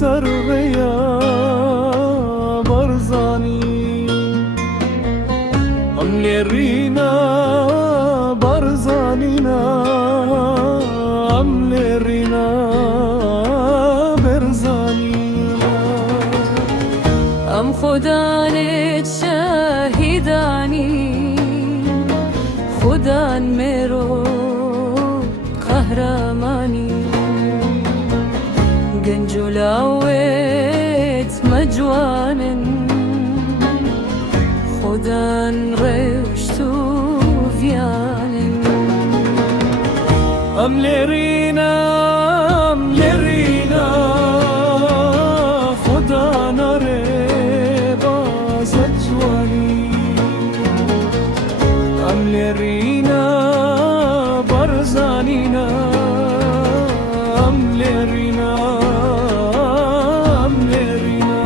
سرغيا برزاني ام لرينا برزانينا ام لرينا برزانينا ام خدانت شاهداني خدان مرو قهرماني قنجلاويت مجوان خدان ريشتو فيان ام لرينا ام لرينا خدان ريبا زجواني ام لرينا برزانينا ام لرينا ام لرينا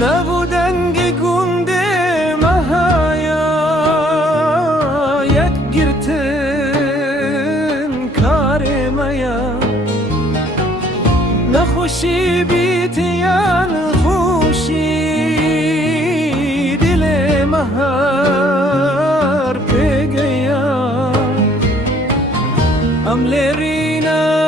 نبودنگ گونده مهایا یک گرتن کار مایا نخوشی بیتیان خوشی دل مهار پی گیا ام لرينا